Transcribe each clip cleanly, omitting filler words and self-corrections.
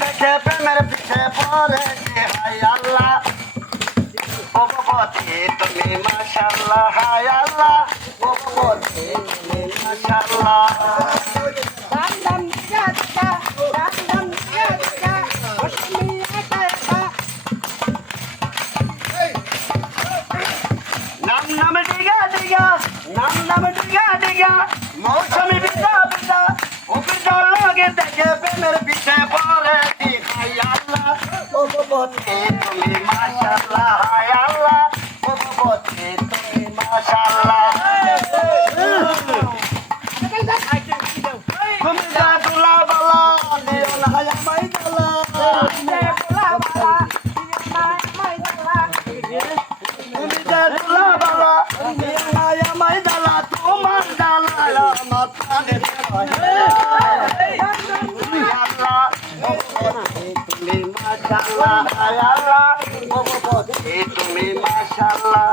দেখে প্রেমের পিছে পড়েছি হাই আল্লাহ ও ভগবতী তুমি মাশাআল্লাহ হাই আল্লাহ ও ভগবতী তুমি মাশাআল্লাহ দাম দাম দিগা দিগা দাম দাম দিগা দিগা মৌসুমি একা একা নাম নাম ডিগা ডিগা নাম নাম ডিগা ডিগা মৌসুমি বিদা বিদা ও বিদা লাগে দেখে প্রেমের পিছে পড়েছি হাই আল্লাহ ও ভগবতী তুমি মাশাআল্লাহ হাই আল্লাহ ও ভগবতী তুমি মাশাআল্লাহ তুমি যা দুলা বালা দিও না আমায় দালা তুমি যা দুলা বালা দিও না আমায় দালা তোমার দালা আমার প্রাণের আল্লাহ তুমি মাশাআল্লাহ আল্লাহ ভগবতী তুমি মাশাআল্লাহ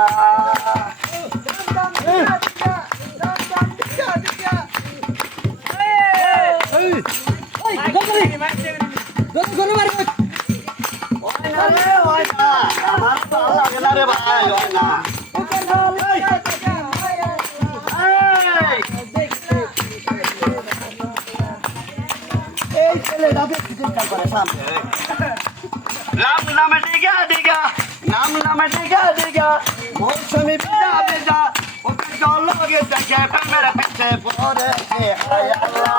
আমার তো লাগে না রে ভাই হয় না এই ছেলেটা বেশি চিন্তা করে সামনে নাম নাম ডিগা ডিগা নাম নাম ডিগা ডিগা মৌসুমি বিদা বিদা ওকে জলগে দেখে প্রেমের পিছে পড়েছে হায় আল্লাহ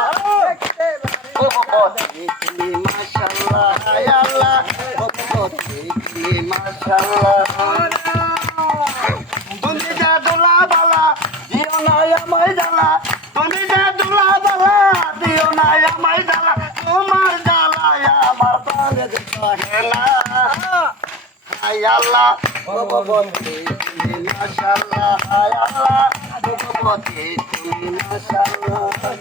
ও ভগবতী তুমি মাশাআল্লাহ হায় আল্লাহ ও ভগবতী তুমি মাশাআল্লাহ তুমি যা দুলা বালা দিও না আমায় জ্বালা তুমি যা দুলা বালা দিও না আমায় জ্বালা তোমার জ্বালায় আমার প্রাণে দেখে না হায় আল্লাহ ভগবতী তুমি মাশাআল্লাহ হায় আল্লাহ ভগবতী তুমি মাশাআল্লাহ